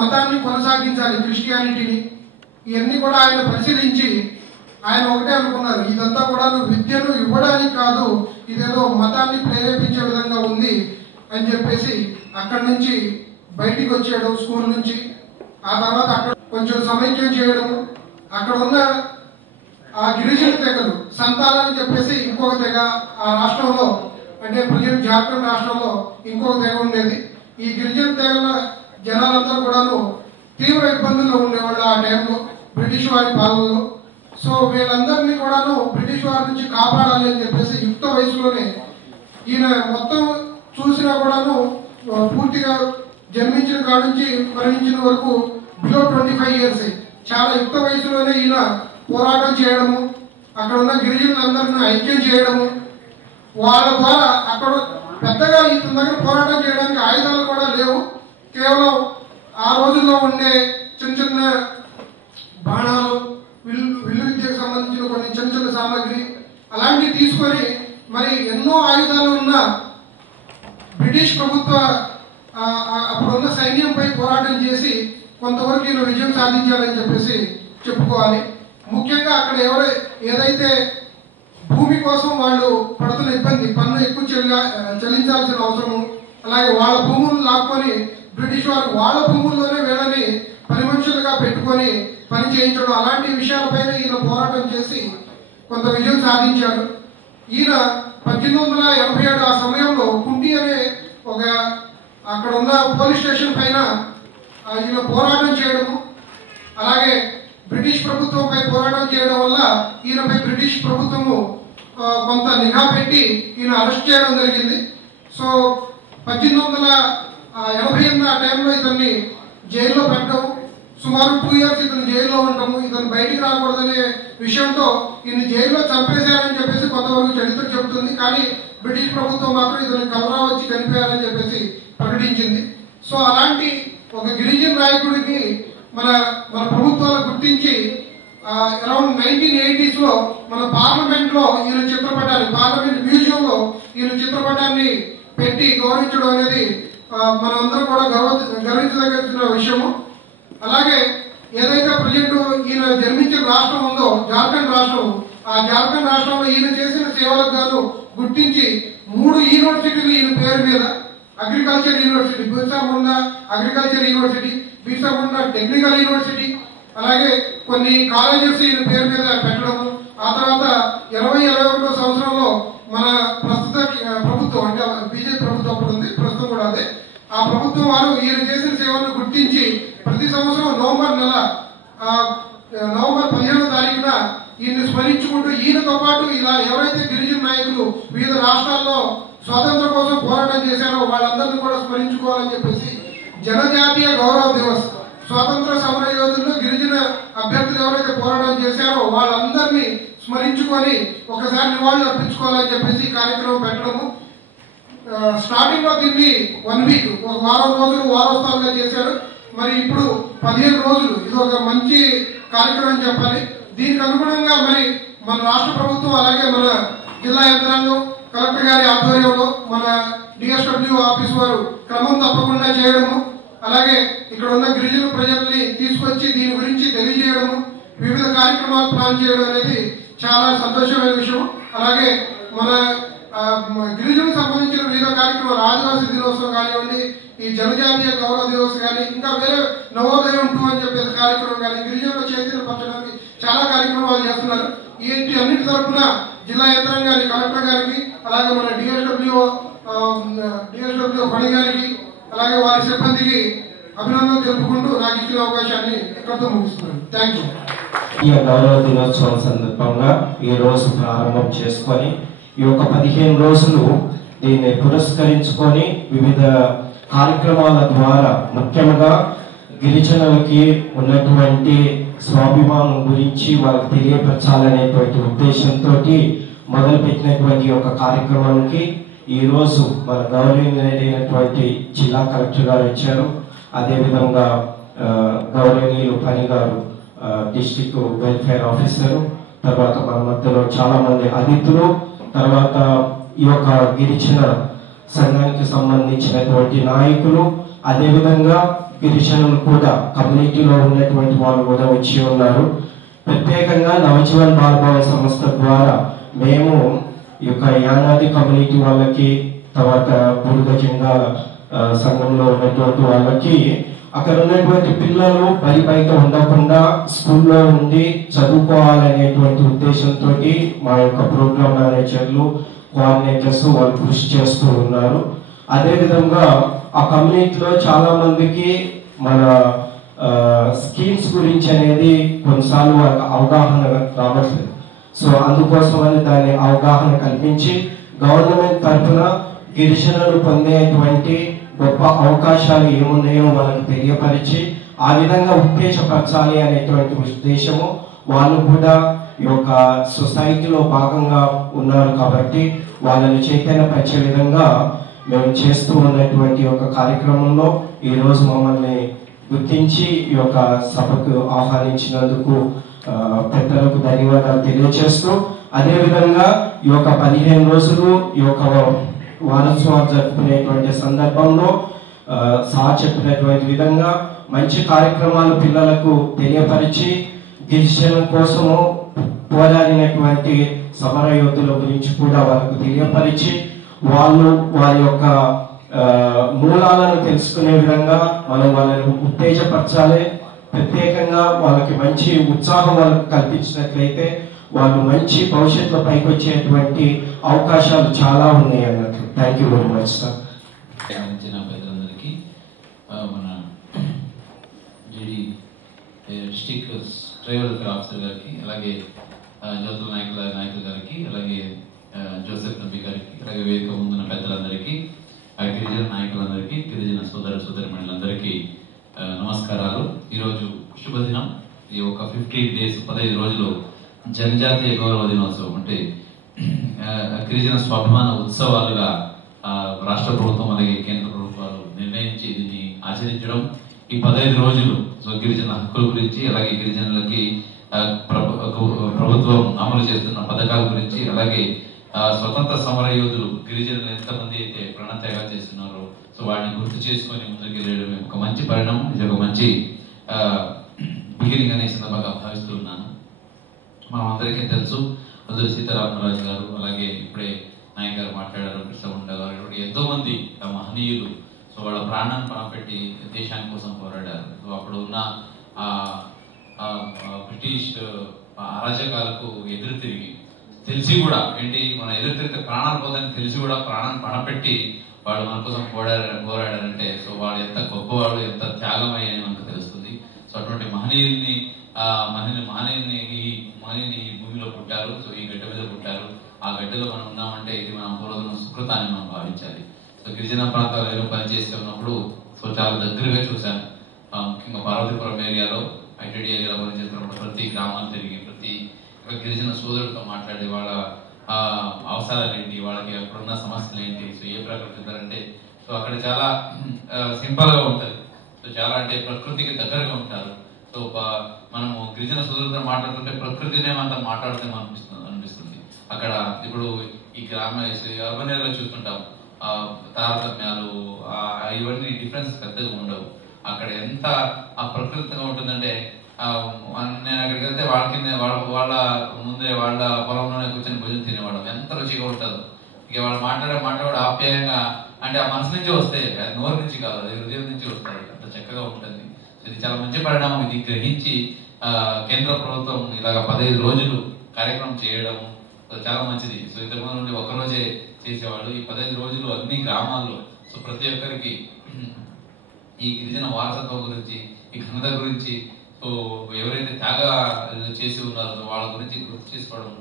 మతాన్ని కొనసాగించాలి, క్రిస్టియానిటీని. ఇవన్నీ కూడా ఆయన పరిశీలించి ఆయన ఒకటే అనుకున్నారు, ఇదంతా కూడా విద్యను ఇవ్వడానికి కాదు, ఇదేదో మతాన్ని ప్రేరేపించే విధంగా ఉంది అని చెప్పేసి అక్కడి నుంచి బయటికి వచ్చాడు స్కూల్ నుంచి. ఆ తర్వాత అక్కడ కొంచెం సమైక్యం చేయడం, అక్కడ ఉన్న ఆ గిరిజన తెగలు సంతాలని చెప్పేసి ఇంకొక తెగ ఆ రాష్ట్రంలో, అంటే ప్రజెంట్ జార్ఖండ్ రాష్ట్రంలో ఇంకొక తెగ ఉండేది. ఈ గిరిజన తెగల జనాలందరూ కూడాను తీవ్ర ఇబ్బందుల్లో ఉండేవాళ్ళు ఆ టైంలో బ్రిటిష్ వారి పాలనలో. సో వీళ్ళందరినీ కూడాను బ్రిటిష్ వారి నుంచి కాపాడాలి అని చెప్పేసి యుక్త వయసులోనే ఈయన మొత్తం చూసినా కూడాను పూర్తిగా జన్మించిన కాడ నుంచి మరణించిన వరకు బిలో 25 years, చాలా యుక్త వయసులోనే ఈయన పోరాటం చేయడము, అక్కడ ఉన్న గిరిజనులందరినీ ఐక్యం చేయడము, వాళ్ళ ద్వారా అక్కడ పెద్దగా ఇతని దగ్గర పోరాటం చేయడానికి ఆయుధాలు కూడా లేవు. కేవలం ఆ రోజుల్లో ఉండే చిన్న చిన్న బాణాలు, విల్లు విద్యకు సంబంధించిన కొన్ని చిన్న చిన్న సామాగ్రి అలాంటివి తీసుకొని మరి ఎన్నో ఆయుధాలు ఉన్న బ్రిటిష్ ప్రభుత్వ అప్పుడున్న సైన్యంపై పోరాటం చేసి కొంతవరకు ఈయన విజయం సాధించాలని చెప్పేసి చెప్పుకోవాలి. ముఖ్యంగా అక్కడ ఏదైతే భూమి కోసం వాళ్ళు పడుతున్న ఇబ్బంది, పన్ను ఎక్కువ చెల్లించాల్సిన అవసరము, అలాగే వాళ్ళ భూములు లాక్కొని బ్రిటిష్ వారు వాళ్ళ భూముల్లోనే వీళ్ళని పని మనుషులుగా పెట్టుకొని పని చేయించడం, అలాంటి విషయాలపైన ఈయన పోరాటం చేసి కొంత విజయం సాధించారు. ఈయన 1887 ఆ సమయంలో కుంటి అనే ఒక అక్కడ ఉన్న పోలీస్ స్టేషన్ పైన ఈయన పోరాటం చేయడము, అలాగే బ్రిటిష్ ప్రభుత్వంపై పోరాటం చేయడం వల్ల ఈయనపై బ్రిటిష్ ప్రభుత్వము కొంత నిఘా పెట్టి ఈయన అరెస్ట్ చేయడం జరిగింది. సో 1888 ఆ టైంలో ఇతన్ని జైల్లో పెట్టడం, సుమారు 2 years ఇతను జైల్లో ఉండటము, ఇతను బయటికి రాకూడదనే విషయంతో ఈయన జైల్లో చంపేశారని చెప్పేసి కొంతవరకు చరిత్ర చెబుతుంది. కానీ బ్రిటిష్ ప్రభుత్వం మాత్రం ఇతను కలరా వచ్చి చనిపోయారని చెప్పేసి ప్రకటించింది. సో అలాంటి ఒక గిరిజన నాయకుడికి మన ప్రభుత్వాలు గుర్తించి అరౌండ్ 1980s లో మన పార్లమెంట్ లో ఈయన చిత్రపటాన్ని, పార్లమెంట్ మ్యూజియం లో ఈయన చిత్రపటాన్ని పెట్టి గౌరవించడం అనేది మనందరూ కూడా గర్వించదగిన విషయము. అలాగే ఏదైతే ప్రజెంట్ ఈయన జన్మించిన రాష్ట్రం ఉందో జార్ఖండ్ రాష్ట్రం, ఆ జార్ఖండ్ రాష్ట్రంలో ఈయన చేసిన సేవలకు గాను గుర్తించి 3 యూనివర్సిటీలు ఈయన పేరు మీద, agriculture university, Birsa Munda agriculture university, Birsa Munda technical university, అలాగే కొన్ని కాలేజెస్ ఈయన పేరు మీద పెట్టడము. ఆ తర్వాత 2021 సంవత్సరంలో మన ప్రస్తుత ప్రభుత్వం, అంటే బీజేపీ ప్రభుత్వం అప్పుడు ఉంది, ప్రస్తుతం కూడా అదే, ఆ ప్రభుత్వం వారు ఈయన చేసిన సేవలను గుర్తించి ప్రతి సంవత్సరం నవంబర్ 15వ తారీఖున ఈయన స్మరించుకుంటూ, ఈయనతో పాటు ఇలా ఎవరైతే గిరిజన నాయకులు వివిధ రాష్ట్రాల్లో స్వాతంత్రం కోసం పోరాటం చేశారో వాళ్ళందరినీ కూడా స్మరించుకోవాలని చెప్పేసి జనజాతీయ గౌరవ దివస్, స్వాతంత్ర సమర యోధులు గిరిజన అభ్యర్థులు ఎవరైతే పోరాటం చేశారో వాళ్ళందరినీ స్మరించుకొని ఒకసారి నివాళులు అర్పించుకోవాలని చెప్పేసి ఈ కార్యక్రమం పెట్టడము. స్టార్టింగ్ లో దీన్ని 1 week, ఒక వారం రోజులు వారోత్సవాలుగా చేశారు. మరి ఇప్పుడు 15 రోజులు, ఇది ఒక మంచి కార్యక్రమం అని చెప్పాలి. దీనికి అనుగుణంగా మరి మన రాష్ట్ర ప్రభుత్వం, అలాగే మన జిల్లా యంత్రాంగం, కలెక్టర్ గారి ఆధ్వర్యంలో మన డిఎస్డబ్ల్యూ ఆఫీస్ వారు క్రమం తప్పకుండా చేయడము, అలాగే ఇక్కడ ఉన్న గిరిజన ప్రజల్ని తీసుకొచ్చి దీని గురించి తెలియజేయడము, వివిధ కార్యక్రమాలు ప్లాన్ చేయడం అనేది చాలా సంతోషమైన విషయం. అలాగే మన గిరిజనకు సంబంధించిన వివిధ కార్యక్రమాలు, ఆదివాసీ దినోత్సవం కానివ్వండి, ఈ జనజాతీయ గౌరవ దివస్ కానీ, ఇంకా వేరే నవోదయం 2 అని చెప్పేసి కార్యక్రమం కానీ, గిరిజనుల చైతన్యపరచడానికి చాలా కార్యక్రమాలు చేస్తున్నారు. ఈ అన్నిటి తరఫున జిల్లా యంత్రాంగాన్ని, కలెక్టర్ గారికి, అలాగే మన డిఎస్డబ్ల్యూ ఫణి గారికి, అలాగే వారి సిబ్బందికి అభినందనలు తెలుపుకుంటూ నాకు ఇచ్చిన అవకాశాన్ని ఎక్కడితో ముగిస్తున్నాను. Thank you. ఈ గౌరవ దినోత్సవం సందర్భంగా ఈ రోజు ప్రారంభం చేసుకొని ఈ యొక్క 15 రోజులు దీన్ని పురస్కరించుకొని వివిధ కార్యక్రమాల ద్వారా ముఖ్యంగా గిరిజనులకి ఉన్నటువంటి స్వాభిమానం గురించి వాళ్ళకి తెలియపరచాలనేటువంటి ఉద్దేశంతో మొదలుపెట్టినటువంటి ఒక కార్యక్రమానికి ఈ రోజు మన గౌరవనీయులైనటువంటి జిల్లా కలెక్టర్ గారు వచ్చారు. అదేవిధంగా గౌరవనీయులు ఫణి గారు, డిస్ట్రిక్ట్ వెల్ఫేర్ ఆఫీసరు, తర్వాత మన మధ్యలో చాలా మంది అతిథులు, తర్వాత ఈ యొక్క గిరిజన సంఘానికి సంబంధించినటువంటి నాయకులు, అదేవిధంగా గిరిజనులు కూడా కమ్యూనిటీలో ఉన్నటువంటి వాళ్ళు కూడా వచ్చి ఉన్నారు. ప్రత్యేకంగా నవజీవన్ బాలభవన్ సంస్థ ద్వారా మేము ఈ యొక్క యానాది కమ్యూనిటీ వాళ్ళకి, తర్వాత బురుగ జింగాల సంఘంలో ఉన్నటువంటి వాళ్ళకి అక్కడ ఉన్నటువంటి పిల్లలు బయట ఉండకుండా స్కూల్లో ఉండి చదువుకోవాలనేటువంటి ఉద్దేశంతో మా యొక్క ప్రోగ్రామ్ మేనేజర్లు, కోఆర్డినేటర్స్ వాళ్ళు కృషి చేస్తూ ఉన్నారు. అదేవిధంగా ఆ కమ్యూనిటీలో చాలా మందికి మన స్కీమ్స్ గురించి అనేది కొన్నిసార్లు అవగాహన రావట్లేదు. సో అందుకోసమని దాన్ని అవగాహన కల్పించి గవర్నమెంట్ తరఫున గిరిజనులు పొందేటువంటి గొప్ప అవకాశాలు ఏమున్నాయో వాళ్ళకి తెలియపరిచి ఆ విధంగా ఉత్తేజపరచాలి అనేటువంటి ఉద్దేశము. వాళ్ళు కూడా ఈ యొక్క సొసైటీలో భాగంగా ఉన్నారు కాబట్టి వాళ్ళని చైతన్యపరిచే విధంగా మేము చేస్తూ ఉన్నటువంటి ఒక కార్యక్రమంలో ఈరోజు మమ్మల్ని గుర్తించి ఈ యొక్క సభకు ఆహ్వానించినందుకు పెద్దలకు ధన్యవాదాలు తెలియజేస్తూ, అదేవిధంగా ఈ యొక్క 15 రోజులు ఈ యొక్క వారోత్సవాలు జరుపుకునేటువంటి సందర్భంలో సార్ చెప్పినటువంటి విధంగా మంచి కార్యక్రమాలు పిల్లలకు తెలియపరిచి గిరిజనుల కోసము పోరాడినటువంటి సమర యోధుల గురించి కూడా వాళ్ళకు తెలియపరిచి వాళ్ళు వారి యొక్క మూలాలను తెలుసుకునే విధంగా మనం వాళ్ళని ఉత్తేజపరచాలి. ప్రత్యేకంగా వాళ్ళకి మంచి ఉత్సాహం వాళ్ళకి కల్పించినట్లయితే వాళ్ళు మంచి భవిష్యత్తులో పైకి వచ్చేటువంటి అవకాశాలు చాలా ఉన్నాయి అన్నట్లు. Thank you very much sir. పెద్దలందరికీ మన డిస్ట్రిక్ట్ ట్రైబల్ వెల్ఫేర్ ఆఫీసర్ గారికి, అలాగే జ్యోతుల నాయకుల గారికి, అలాగే జోసెఫ్ తంబి గారికి, అలాగే వేదిక ముందున్న పెద్దలందరికీ, గిరిజన నాయకులందరికీ, గిరిజన సోదరులందరికీ నమస్కారాలు. ఈరోజు శుభదినం. ఈ ఒక 15 days 15 రోజులు జనజాతీయ గౌరవ దినోత్సవం, అంటే గిరిజన స్వాభిమాన ఉత్సవాలుగా రాష్ట్ర ప్రభుత్వం అలాగే కేంద్ర ప్రభుత్వాలు నిర్ణయించి దీన్ని ఆచరించడం. ఈ 15 రోజులు గిరిజన హక్కుల గురించి, అలాగే గిరిజనులకి ప్రభుత్వం అమలు చేస్తున్న పథకాల గురించి, అలాగే స్వతంత్ర సమర యోధులు గిరిజనులు ఎంతమంది అయితే ప్రాణత్యాగాలు చేస్తున్నారో సో వాటిని గుర్తు చేసుకొని ముందుకు వెళ్ళడం ఒక మంచి పరిణామం. ఇది ఒక మంచి బిగినింగ్ అనే సందర్భంగా భావిస్తూ ఉన్నాను. మనం అందరికీ తెలుసు, అందరూ సీతారామరాజు గారు, అలాగే ఇప్పుడే నాయక్ గారు మాట్లాడారు, కృష్ణగుండ గారు, ఎంతో మంది మహనీయులు సో వాళ్ళ ప్రాణాన్ని పణపెట్టి దేశాని కోసం పోరాడారు. సో అప్పుడు ఉన్న బ్రిటిష్ అరాచకాలకు ఎదురు తిరిగి తెలిసి కూడా ఏంటి మన ఎదురు తిరిగితే ప్రాణాలు పోతాయని తెలిసి కూడా ప్రాణాన్ని పణపెట్టి వాళ్ళు మన కోసం పోరాడారంటే సో వాళ్ళు ఎంత గొప్పవాళ్ళు, ఎంత త్యాగమయ్యని మనకు తెలుస్తుంది. సో అటువంటి మహనీయుల్ని ఈ భూమిలో పుట్టారు. సో ఈ గడ్డ మీద పుట్టారు. ఆ గడ్డలో మనం ఉన్నామంటే ఇది మన పూర్వజన్మ సుకృతాన్ని మనం భావించాలి. సో గిరిజన ప్రాంతాలలో పనిచేసి ఉన్నప్పుడు సో చాలా దగ్గరగా చూశాను. ముఖ్యంగా పార్వతీపురం ఏరియాలో, ఐటీడీ ఏరియాలో పనిచేస్తున్నప్పుడు ప్రతి గ్రామాన్ని తిరిగి ప్రతి గిరిజన సోదరులతో మాట్లాడి వాళ్ళ అవసరాలు ఏంటి, వాళ్ళకి అక్కడున్న సమస్యలు ఏంటి, సో ఏ ప్రకృతి ఉంటారంటే సో అక్కడ చాలా సింపుల్ గా ఉంటుంది. సో చాలా అంటే ప్రకృతికి దగ్గరగా ఉంటారు. సో మనము గిరిజన సోదరులతో మాట్లాడుతుంటే ప్రకృతినే మనం మాట్లాడుతూ అనిపిస్తుంది. అక్కడ ఇప్పుడు ఈ అర్బన్ ఏరియాలో చూస్తుంటాం తారతమ్యాలు, ఇవన్నీ డిఫరెన్సెస్ పెద్దగా ఉండవు. అక్కడ ఎంత ప్రకృతిగా ఉంటుందంటే నేను అక్కడికి వెళ్తే వాళ్ళ కింద వాళ్ళ ముందే వాళ్ళ పొలంలోనే కూర్చొని భోజనం తినేవాళ్ళం. ఎంత రుచిగా ఉంటుంది. ఇక వాళ్ళు మాట్లాడే ఆప్యాయంగా, అంటే ఆ మనసు నుంచి వస్తాయి, అది నోరు నుంచి కాదు, అది హృదయం నుంచి వస్తాయి. అంత చక్కగా ఉంటుంది. ఇది చాలా మంచి పరిణామం. ఇది గ్రహించి కేంద్ర ప్రభుత్వం ఇలాగ 15 రోజులు కార్యక్రమం చేయడం చాలా మంచిది. సో ఇంతకుముందు నుండి ఒక్కరోజే చేసేవాళ్ళు. ఈ 15 రోజులు అన్ని గ్రామాల్లో సో ప్రతి ఒక్కరికి ఈ గిరిజన వారసత్వం గురించి, ఈ ఘనత గురించి, సో ఎవరైతే త్యాగ చేసి ఉన్నారో వాళ్ళ గురించి గుర్తు చేసుకోవడం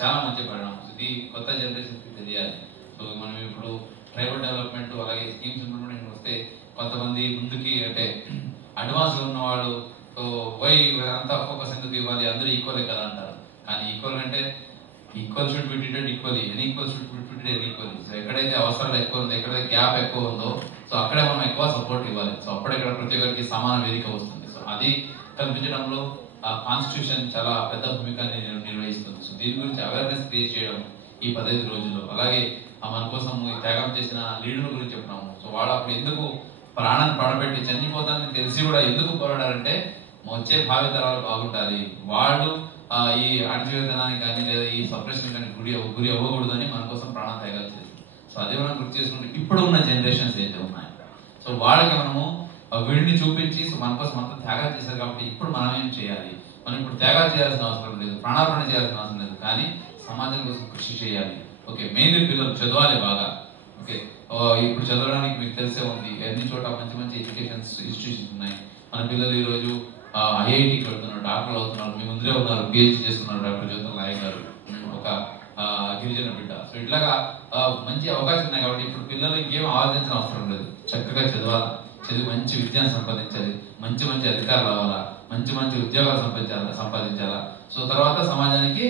చాలా మంచి పరిణామం. ఇది కొత్త జనరేషన్కి తెలియాలి. సో మనం ఇప్పుడు ట్రైబల్ డెవలప్మెంట్ అలాగే స్కీమ్స్ ఇంప్లిమెంటేషన్ వస్తే కొంతమంది ముందుకి అంటే అడ్వాన్స్ ఉన్నవాళ్ళు సో అంతా ఫోకస్ ఎందుకు ఇవ్వాలి, అందరూ ఈక్వలే కదా అంటారు. కానీ ఈక్వల్ అంటే equal should be treated equally, unequal should be treated equally. So ఎక్కడైతే అవసరాలు ఎక్కువ ఉందో, ఎక్కడైతే గ్యాప్ ఎక్కువ ఉందో సో అక్కడే మనం ఎక్కువ సపోర్ట్ ఇవ్వాలి. సో అప్పుడే ఇక్కడ ప్రతి ఒక్కరికి సమాన వేదిక వస్తుంది. సో అది కల్పించడంలో కాన్స్టిట్యూషన్ చాలా పెద్ద భూమికని నిర్వహిస్తుంది. సో దీని గురించి అవేర్నెస్ క్రియేట్ చేయడం ఈ 15 రోజుల్లో. అలాగే మన కోసం త్యాగం చేసిన లీడర్ల గురించి చెప్పినాము. సో వాళ్ళు అప్పుడు ఎందుకు ప్రాణాన్ని పడబెట్టి చనిపోతానని తెలిసి కూడా ఎందుకు పోరాడారంటే వచ్చే భావితరాలు బాగుంటారు, వాళ్ళు ఈ అణచివేతనానికి కానీ లేదా ఈ సప్రెషన్ కానీ గురి అవ్వకూడదని మన కోసం ప్రాణ త్యాగాలు చేస్తారు. సో అదే మనం గుర్తు చేసుకుంటే ఇప్పుడు ఉన్న జనరేషన్స్ అయితే ఉన్నాయి, సో వాళ్ళకి మనము వీడిని చూపించి సో మన కోసం అంతా త్యాగాలు చేశారు కాబట్టి ఇప్పుడు మనం ఏం చేయాలి, మనం ఇప్పుడు త్యాగాలు చేయాల్సిన అవసరం లేదు, ప్రాణార్పణ చేయాల్సిన అవసరం లేదు, కానీ సమాజం కోసం కృషి చేయాలి. ఓకే, మెయిన్లీ పిల్లలు చదవాలి బాగా. ఓకే, ఇప్పుడు చదవడానికి మీకు తెలిసే ఉంది, అన్ని చోట మంచి మంచి ఎడ్యుకేషన్స్ ఇన్స్టిట్యూషన్స్ ఉన్నాయి. మన పిల్లలు ఈరోజు ఐఐటికి వెళ్తున్నారు, డాక్టర్లు అవుతున్నారు, మీ ముందరే ఉన్నారు, పిహెచ్డి చేస్తున్నారు డాక్టర్ జ్యోతుల నాయక్ గారు, ఒక గిరిజన బిడ్డ. సో ఇట్లాగా మంచి అవకాశం ఉన్నాయి కాబట్టి ఇప్పుడు పిల్లలు ఇంకేం ఆలోచించిన అవసరం లేదు, చక్కగా చదవాలి, చదివి మంచి విద్యను సంపాదించాలి, మంచి మంచి అధికారులు రావాలా, మంచి మంచి ఉద్యోగాలు సంపాదించాలా. సో తర్వాత సమాజానికి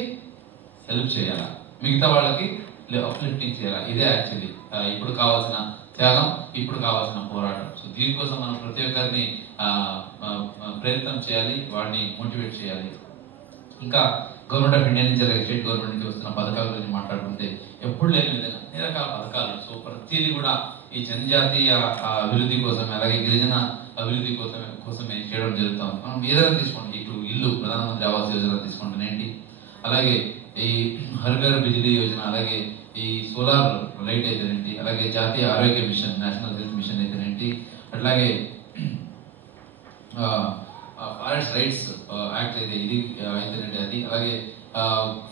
హెల్ప్ చేయాలా, మిగతా వాళ్ళకి అప్లిఫ్టింగ్ చేయాలా. ఇదే యాక్చువల్లీ ఇప్పుడు కావాల్సిన త్యాగం, ఇప్పుడు కావాల్సిన పోరాటం. సో దీనికోసం మనం ప్రతి ఒక్కరిని ప్రయత్నం చేయాలి, వాడిని మోటివేట్ చేయాలి. ఇంకా గవర్నమెంట్ ఆఫ్ ఇండియా నుంచి అలాగే స్టేట్ గవర్నమెంట్ నుంచి వస్తున్న పథకాల గురించి మాట్లాడుకుంటే ఎప్పుడు లేని విధంగా అన్ని రకాల పథకాలు. సో ప్రతిదీ కూడా ఈ జనజాతీయ అభివృద్ధి కోసమే అలాగే గిరిజన అభివృద్ధి కోసమే చేయడం జరుగుతాం. మనం ఏదైనా తీసుకోండి, ఇటు ఇల్లు ప్రధానమంత్రి ఆవాస్ యోజన తీసుకుంటేనేంటి, అలాగే ఈ హర్ ఘర్ బిజిలీ యోజన, అలాగే ఈ సోలార్ లైట్ అయితేనేంటి, అలాగే జాతీయ ఆరోగ్య మిషన్, నేషనల్ హెల్త్ మిషన్ అయితేనేంటి, అట్లాగే ఫారెస్ట్ రైట్స్ యాక్ట్ అయితే ఇది అయితేనేంటి అది, అలాగే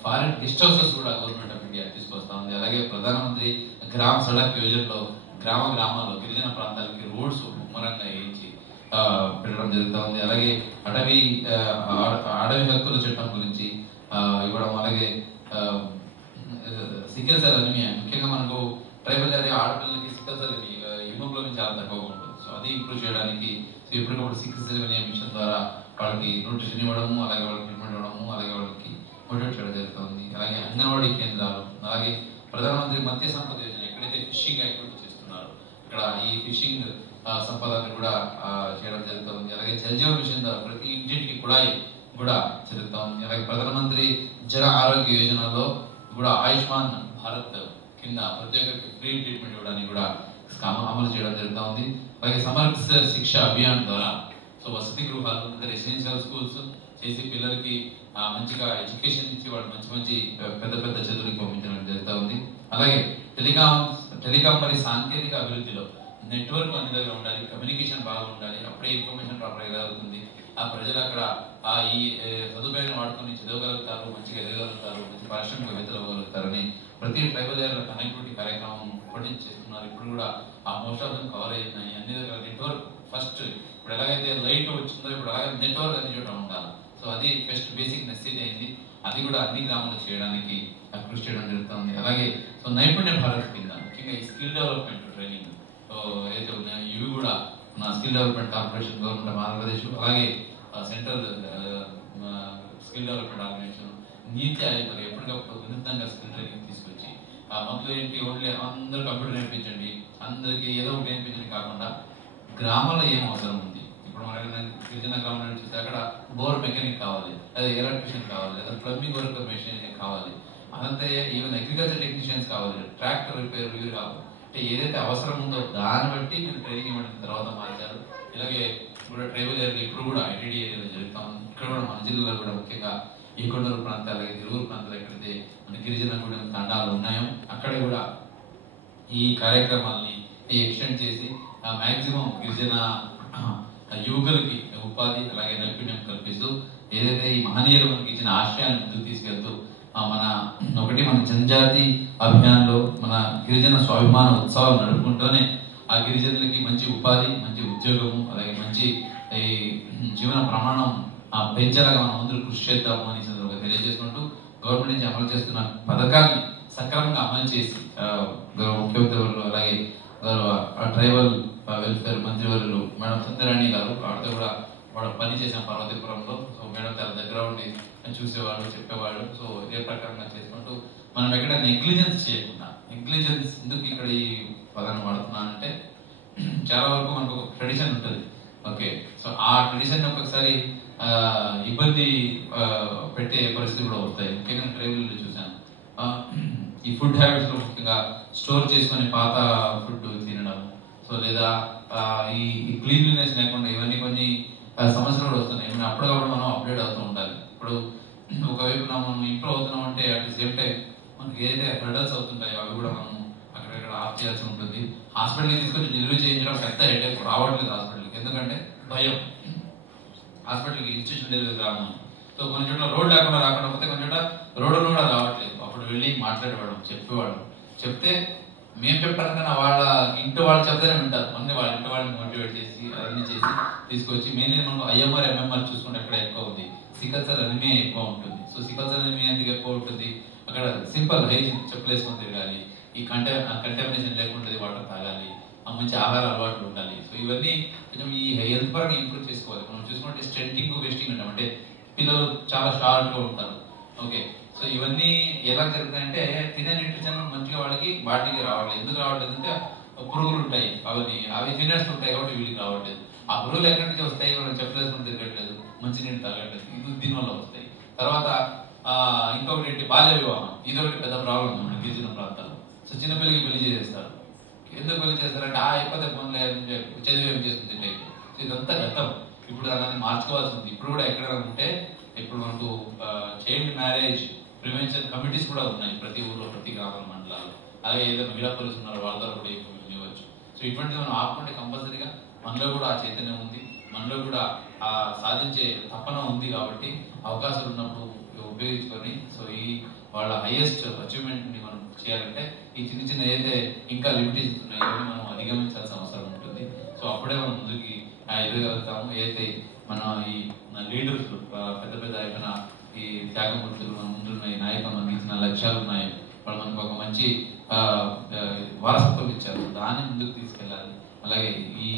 ఫారెస్ట్ గెస్ట్ హౌసెస్ కూడా గవర్నమెంట్ ఆఫ్ ఇండియా తీసుకొస్తా ఉంది. అలాగే ప్రధానమంత్రి గ్రామ సడక్ యోజనలో గ్రామాల్లో గిరిజన ప్రాంతాలకి రోడ్స్ ముమ్మరంగా వేయించి పెట్టడం జరుగుతూ ఉంది. అలాగే అడవి హక్కుల చట్టం గురించి ఇవ్వడం, అలాగే సికిల్ సెల్ అనీమియా, ముఖ్యంగా మనకు ట్రైబల్ ఏరియా ఆడపిల్లలకి సికిల్ సెల్ హిమోగ్లోబిన్ చాలా తక్కువగా ఉంటుంది. సో అది ఇంప్రూవ్ చేయడానికి సో ఇప్పటికప్పుడు సికిల్ సెల్ అనే మిషన్ ద్వారా వాళ్ళకి న్యూట్రిషన్ ఇవ్వడము, అలాగే వాళ్ళకి ట్రీట్మెంట్ ఇవ్వడము, అలాగే వాళ్ళకి మోటివేట్ చేయడం జరుగుతుంది. అలాగే అంగన్వాడీ కేంద్రాలు, అలాగే ప్రధానమంత్రి మత్స్య సంపద యోజన, ఎక్కడైతే ఫిషింగ్ యాక్టివిటీ చేస్తున్నారు ఇక్కడ ఈ ఫిషింగ్ సంపదని కూడా చేయడం జరుగుతుంది. అలాగే జలజీవన్ మిషన్ ద్వారా ప్రతి ఇంటికి కుళాయి కూడా జరుగుతూ ఉంది. అలాగే ప్రధానమంత్రి జన ఆరోగ్య యోజనలో కూడా ఆయుష్మాన్ భారత్ కింద ప్రతి ఒక్కరికి ఫ్రీ ట్రీట్మెంట్ ఇవ్వడానికి కూడా అమలు చేయడం జరుగుతూ ఉంది. అలాగే సమర్థ శిక్ష అభియాన్ ద్వారా సో వసతి గృహాలు, రెసిడెన్షియల్ స్కూల్స్ చేసి పిల్లలకి మంచిగా ఎడ్యుకేషన్ ఇచ్చి వాళ్ళు మంచి మంచి పెద్ద పెద్ద చదువులకు పంపించడం జరుగుతూ ఉంది. అలాగే టెలికాం మరి సాంకేతిక అభివృద్ధిలో నెట్వర్క్ అన్ని దగ్గర ఉండాలి, కమ్యూనికేషన్ బాగా ఉండాలి, అప్పుడే ఇన్ఫర్మేషన్ ప్రాపర్గా జరుగుతుంది. ఆ ప్రజలు అక్కడ ఈ సదుపాయాన్ని వాడుకొని చదవగలుగుతారు, మంచిగా ఎదగలుగుతారు, మంచి పారిశ్రామికవేత్తలు అవ్వగలుగుతారని ప్రతి ట్రైబల్ ఏరియాలో కనెక్టివిటీ కార్యక్రమం ఇప్పటి నుంచి చేస్తున్నారు. ఇప్పుడు కూడా ఆ మోస్ట్ ఆఫ్ దమ్ కవర్ అయినాయి. అన్ని దగ్గర నెట్వర్క్ ఫస్ట్, ఇప్పుడు ఎలాగైతే లైట్ వచ్చిందో ఇప్పుడు అలాగే నెట్వర్క్ అన్ని చోట ఉండాలి. సో అది ఫస్ట్ బేసిక్ నెసెసిటీ అయింది, అది కూడా అన్ని గ్రామాల్లో చేయడానికి కృషి చేయడం జరుగుతుంది. అలాగే సో నైపుణ్య భారత్ కింద ముఖ్యంగా ఈ స్కిల్ డెవలప్మెంట్ ట్రైనింగ్ ఏదైతే ఉన్నాయో ఇవి కూడా మన skill development corporation, government of Andhra Pradesh, అలాగే సెంట్రల్ స్కిల్ డెవలప్మెంట్ ఆర్గనైజేషన్, నీతి ఆయోగ్ మరి ఎప్పటికప్పుడు వినూత్నంగా స్కిల్ ట్రైనింగ్ తీసుకొచ్చి మొదలు ఏంటి ఓన్లీ అందరూ కంప్యూటర్ నేర్పించండి, అందరికీ ఏదో ఒకటి నేర్పించండి కాకుండా గ్రామాల్లో ఏం అవసరం ఉంది. ఇప్పుడు మన గిరిజన గ్రామం చూస్తే అక్కడ బోర్ మెకానిక్ కావాలి, లేదా ఎలక్ట్రీషియన్ కావాలి, లేదా ప్లంబింగ్ వర్క్ మెషిన్ కావాలి, అదంతే ఈవెన్ అగ్రికల్చర్ టెక్నీషియన్స్ కావాలి, ట్రాక్టర్ రిపేర్ ఇవి కావాలి. అంటే ఏదైతే అవసరం ఉందో దాన్ని బట్టి మీరు ట్రైనింగ్ ఇవ్వడం తర్వాత మార్చారు. ఇలాగే ఇప్పుడు ట్రైబల్ ఏరియా ఇప్పుడు కూడా ఐటీడీ ఏరియాలో జరుగుతాం. ఇక్కడ కూడా మన జిల్లాలో కూడా ముఖ్యంగా ఈ కొండూరు ప్రాంతాలు, అలాగే తిరువురు ప్రాంతాలు ఎక్కడైతే మన గిరిజన కూడా తండాలు ఉన్నాయో అక్కడ కూడా ఈ కార్యక్రమాల్ని ఎక్స్టెండ్ చేసి మ్యాక్సిమం గిరిజన యువకులకి ఉపాధి అలాగే నైపుణ్యం కల్పిస్తూ ఏదైతే ఈ మహనీయులు మనకి ఇచ్చిన ఆశయాన్ని ముందుకు తీసుకెళ్తూ మన జనజాతి అభియాన్లో మన గిరిజన స్వాభిమాన ఉత్సవాలు నడుపుకుంటూనే ఆ గిరిజనులకి మంచి ఉపాధి, మంచి ఉద్యోగము, అలాగే మంచి ఈ జీవన ప్రమాణం పెంచేలాగా మనం అందరూ కృషి చేద్దాము అని సందర్భంగా తెలియజేసుకుంటూ గవర్నమెంట్ నుంచి అమలు చేస్తున్న పథకాన్ని సక్రమంగా అమలు చేసి ముఖ్యమంత్రి వర్యులు అలాగే ట్రైబల్ వెల్ఫేర్ మంత్రివర్యులు మేడం సుందరాణి గారు వాటితో కూడా వాడు పని చేసాం పార్వతీపురంలో. సో మేడం చాలా దగ్గర ఉండి చూసేవాళ్ళు, చెప్పేవాళ్ళు. సో ఇదే ప్రకారంగా చేసుకుంటూ మనం ఎక్కడ నెగ్లిజెన్స్ చేయకుండా, నెగ్లిజెన్స్ ఎందుకు ఇక్కడ ఈ పదాన్ని వాడుతున్నానంటే చాలా వరకు మనకు ఒక ట్రెడిషన్ ఉంటుంది. ఓకే, సో ఆ ట్రెడిషన్ ఒక్కొక్కసారి ఇబ్బంది పెట్టే పరిస్థితి కూడా వస్తాయి. ముఖ్యంగా ట్రైబల్ చూసాను ఈ ఫుడ్ హ్యాబిట్స్ లో ముఖ్యంగా స్టోర్ చేసుకుని పాత ఫుడ్ తినడం. సో లేదా ఈ క్లీన్లీనెస్ లేకుండా ఇవన్నీ కొన్ని సమస్యలు కూడా వస్తున్నాయి. ఏమైనా అప్పటికప్పుడు మనం అప్డేట్ అవుతూ ఉండాలి. ఇప్పుడు ఒకవైపు మనం ఇంప్రూవ్ అవుతున్నాం అంటే అట్ ది సేమ్ టైం మనకి ఏదైతే హెడల్స్ అవుతుంటాయో అవి కూడా మనం అక్కడక్కడ ఆఫ్ చేయాల్సి ఉంటుంది. హాస్పిటల్కి తీసుకొచ్చి డెలివరీ చేయించడం పెద్ద హెడేక్, రావట్లేదు హాస్పిటల్కి, ఎందుకంటే భయం. హాస్పిటల్కి ఇన్స్టిట్యూషన్ డెలివరీ రాము. సో కొన్ని చోట్ల రోడ్ లేకుండా రాకుండా పోతే కొన్ని చోట్ల రోడ్డు కూడా రావట్లేదు. అప్పుడు వెళ్ళి మాట్లాడేవాడు, చెప్పేవాడు. చెప్తే మేము చెప్పాను కన్నా వాళ్ళ ఇంటి వాళ్ళు చెప్తేనే వింటారు. అన్ని వాళ్ళ ఇంటి వాళ్ళని మోటివేట్ చేసి అవన్నీ చేసి తీసుకొచ్చి మెయిన్లీ మనం ఐఎంఆర్ ఎంఎంఆర్ చూసుకుంటే అక్కడ ఎక్కువ ఉంది, సికల్ సెల్ అనిమియా ఎక్కువ ఉంటుంది. సో సికల్ సెల్ అనిమియా ఎందుకు ఎక్కువ ఉంటుంది, అక్కడ సింపుల్ హైజీన్ చెప్పులు వేసుకొని తిరగాలి, ఈ కంటామినేషన్ లేకుండా వాటర్ తాగాలి, మంచి ఆహార అలవాట్లు ఉండాలి. సో ఇవన్నీ కొంచెం ఈ హెల్త్ పరంగా ఇంప్రూవ్ చేసుకోవాలి. మనం చూసుకుంటే స్ట్రెంటింగ్ వెస్టింగ్ అంటాం, అంటే పిల్లలు చాలా షార్ట్గా ఉంటారు. ఓకే, సో ఇవన్నీ ఎలా జరుగుతాయంటే తినే న్యూట్రిషన్ మంచిగా వాళ్ళకి బాడీకి రావట్లేదు. ఎందుకు రావట్లేదు అంటే పురుగులు ఉంటాయి, అవి తినేస్తూ ఉంటాయి కాబట్టి వీళ్ళకి రావట్లేదు. ఆ పురుగులు ఎక్కడి నుంచి వస్తాయి, మనం చెప్పలేసుకుని తిరగట్లేదు, మంచినీళ్ళు తాగట్లేదు, ఇది దీనివల్ల వస్తాయి. తర్వాత ఇంకొకటి ఏంటి, బాల్య వివాహం. ఇది ఒకటి పెద్ద ప్రాబ్లం మన గిరిజన ప్రాంతాల్లో. సో చిన్నపిల్లకి పెళ్లి చేసేస్తారు. ఎందుకు పెళ్లి చేస్తారంటే అయిపోతే పనులు చదివి ఏం చేస్తుంది టైప్. సో ఇదంతా గతం. ఇప్పుడు దాన్ని మార్చుకోవాల్సి ఉంది. ఇప్పుడు కూడా ఎక్కడైనా ఉంటే ఇప్పుడు మనకు చైల్డ్ మ్యారేజ్ ప్రివెన్షన్ కమిటీస్ కూడా ఉన్నాయి ప్రతి ఊర్లో, ప్రతి గ్రామాల మండలాలు. అలాగే ఏదైనా మహిళా పోలీసులు ఉన్నారు, వాళ్ళ ద్వారా కూడా ఇవ్వచ్చు. సో ఇటువంటిది మనం ఆపుకుంటే కంపల్సరీగా మనలో కూడా ఆ చైతన్యం ఉంది, మనలో కూడా ఆ సాధించే తపన ఉంది. కాబట్టి అవకాశాలు ఉన్నప్పుడు ఉపయోగించుకొని సో ఈ వాళ్ళ హైయెస్ట్ అచీవ్మెంట్ ని మనం చేయాలంటే ఈ చిన్న చిన్న ఏదైతే ఇంకా లిమిటేషన్స్ ఉన్నాయో ఇవన్నీ మనం అధిగమించాల్సిన అవసరం ఉంటుంది. సో అప్పుడే మనం ముందుకి ఎదగలుగుతాము. ఏదైతే మన ఈ లీడర్స్ పెద్ద పెద్ద అయిపోయిన ఈ త్యాగమూర్తులు మన ముందున్న ఈ నాయకులు మనకి ఇచ్చిన లక్ష్యాలు ఉన్నాయి, వాళ్ళు మనకు ఒక మంచి వారసత్వం ఇచ్చారు, దాన్ని ముందుకు తీసుకెళ్ళాలి. అలాగే ఈ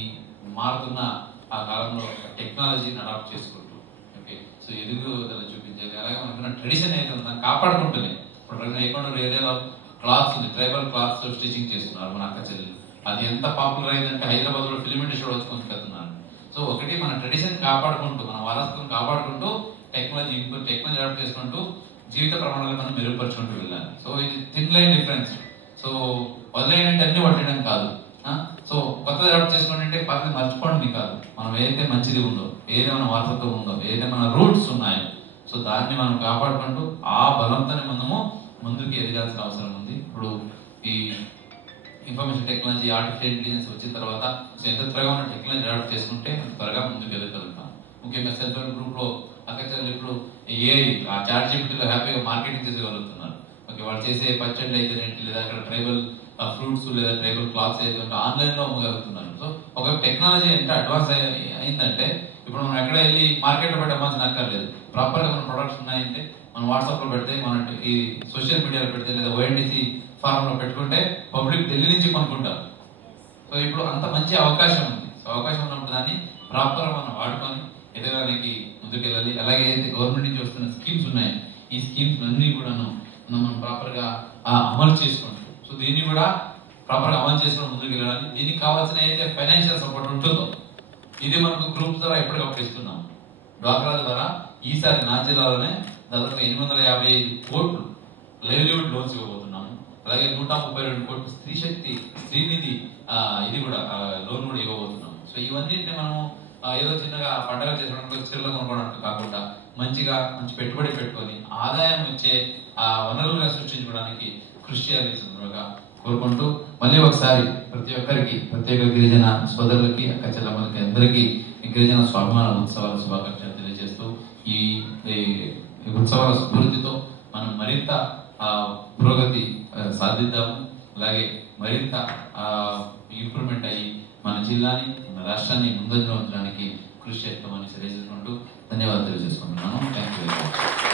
మారుతున్న ఆ కాలంలో టెక్నాలజీని అడాప్ట్ చేసుకుంటూ ఓకే సో ఎదుగుదల చూపించాలి. అలాగే మనకున్న ట్రెడిషన్ అయితే ఉందని కాపాడుకుంటుంది. ఇప్పుడు ఎక్కడ ఏరియాలో క్లాత్స్ ఉంది, ట్రైబల్ క్లాత్స్ స్టిచింగ్ చేస్తున్నారు మన అక్క చెల్లెలు. అది ఎంత పాపులర్ అయిందంటే హైదరాబాద్ లో ఫిల్మ్ ఇండస్ట్రీ వచ్చుకొని వెళ్తున్నారు. సో ఒకటి మన ట్రెడిషన్ కాపాడుకుంటూ, మన వారసత్వం కాపాడుకుంటూ టెక్నాలజీ అడాప్ట్ చేసుకుంటూ జీవిత ప్రమాణాలు మనం మెరుగుపరుచుకుంటూ వెళ్ళాలి. సో ఇది థిన్ లైన్ డిఫరెన్స్. సో వదిలేయంటే అన్ని పట్టడం కాదు. సో కొత్తది అడాప్ట్ చేసుకోండి అంటే పక్కన మర్చిపోండి కాదు. మనం ఏదైతే మంచిది ఉందో, ఏదైతే మన వారసత్వం ఉందో, ఏదైతే మన రూట్స్ ఉన్నాయో సో దాన్ని మనం కాపాడుకుంటూ ఆ బలంతోనే మనము ముందుకు ఎదగాల్సిన అవసరం ఉంది. ఇప్పుడు ఈ ఇన్ఫర్మేషన్ టెక్నాలజీ, ఆర్టిఫిషియల్ ఇంటెలిజెన్స్ వచ్చిన తర్వాత సో ఎంత త్వరగా ఉన్న టెక్నాలజీ అడాప్ట్ చేసుకుంటే త్వరగా ముందుకు ఎదగలుగుతాం. ముఖ్యంగా సెల్ఫ్ హెల్ప్ గ్రూప్ లో అక్కడ ఇప్పుడు ఆ చాట్ జీపీటీలో హ్యాపీగా మార్కెటింగ్ చేసేగలుగుతున్నారు. ఓకే, వాళ్ళు చేసే పచ్చళ్ళు అయితే లేదా అక్కడ ట్రైబల్ ఫ్రూట్స్ లేదా ట్రైబల్ క్లాత్స్ అయితే ఆన్లైన్ లో అమ్మగలుగుతున్నారు. సో ఒక టెక్నాలజీ ఎంత అడ్వాన్స్ అయిందంటే ఇప్పుడు మనం ఎక్కడ వెళ్ళి మార్కెట్ లో పెట్టాల్సిన అక్కర్లేదు. ప్రాపర్ గా మన ప్రొడక్ట్స్ ఉన్నాయంటే మనం వాట్సాప్ లో పెడితే, మన ఈ సోషల్ మీడియాలో పెడితే లేదా ఓఎన్డీసీ ఫారం లో పెట్టుకుంటే పబ్లిక్ ఢిల్లీ నుంచి కొనుక్కుంటారు. సో ఇప్పుడు అంత మంచి అవకాశం ఉంది. సో అవకాశం ఉన్నప్పుడు దాన్ని ప్రాపర్ మనం వాడుకొని ఎదగడానికి ముందుకెళ్ళాలి. అలాగే ఏదైతే గవర్నమెంట్ నుంచి వస్తున్న స్కీమ్స్ ఉన్నాయో ఈ స్కీమ్స్ అన్ని కూడా మనం ప్రాపర్ గా అమలు చేసుకుంటాం. సో దీన్ని కూడా ప్రాపర్ గా అమలు చేసుకుని ముందుకు వెళ్ళాలి. దీనికి కావాల్సిన ఏదైతే ఫైనాన్షియల్ సపోర్ట్ ఉంటుందో ఇది మనకు గ్రూప్స్ ద్వారా ఎప్పటికప్పుడు ఇస్తున్నాం. డ్వాక్రా ద్వారా ఈసారి నా జిల్లాలోనే దాదాపు 855 కోట్లు లైవ్లీవుడ్ లోన్స్ ఇవ్వబోతున్నాము. అలాగే 132 కోట్లు స్త్రీ శక్తి శ్రీనిధి ఇది కూడా లోన్ కూడా ఇవ్వబోతున్నాము. సో ఇవన్నింటిని మనము ఏదో చిన్నగా పండగ చేసుకోవడానికి చీరలు కొనుక్కోవడానికి కాకుండా మంచి పెట్టుబడి పెట్టుకొని ఆదాయం వచ్చే వనరులుగా సృష్టించుకోవడానికి కృషి చేయాలని సందర్భంగా కోరుకుంటూ మళ్ళీ ఒకసారి ప్రతి ఒక్కరికి, ప్రత్యేక గిరిజన సోదరులకి, అక్క చెల్లెమ్మలకి అందరికీ గిరిజన స్వాభిమాన ఉత్సవాల శుభాకాంక్షలు తెలియజేస్తూ ఈ ఉత్సవాల స్ఫూర్తితో మనం మరింత పురోగతి సాధిద్దాము. అలాగే మరింత ఇంప్రూవ్మెంట్ అయ్యి మన జిల్లాని, మన రాష్ట్రాన్ని ముందంజలో ఉంచడానికి కృషి చేస్తామని తెలియజేసుకుంటూ ధన్యవాదాలు తెలియజేసుకుంటున్నాను. Thank you very much.